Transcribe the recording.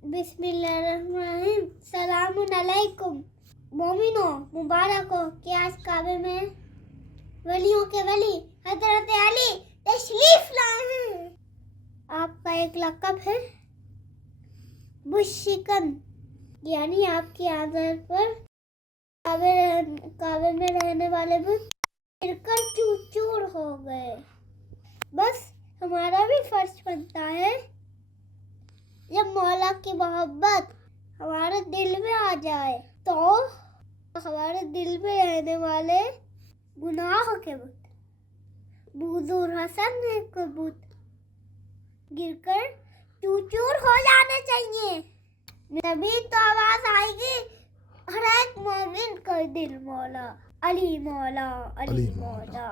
बिस्मिल्लाहिर्रहमानिर्रहीम। सलामुन अलैकुम। मोमिनो मुबारक हो कि आज काबे में वलियों के वली हजरत अली तशरीफ लाए हैं। आपका एक लक़ब है बुशिकन, यानी आपकी आदत पर काबे में रहने वाले बुत गिरकर चूर चूर हो गए। बस हमारा भी फर्ज बनता है जब मौला की मोहब्बत हमारे दिल में आ जाए तो हमारे दिल में रहने वाले गुनाह के बुत बुज़ुर्ग हसन के बुत गिरकर चूर हो जाने चाहिए। तभी तो आवाज आएगी हर एक मोमिन का दिल मौला अली मौला अली मौला।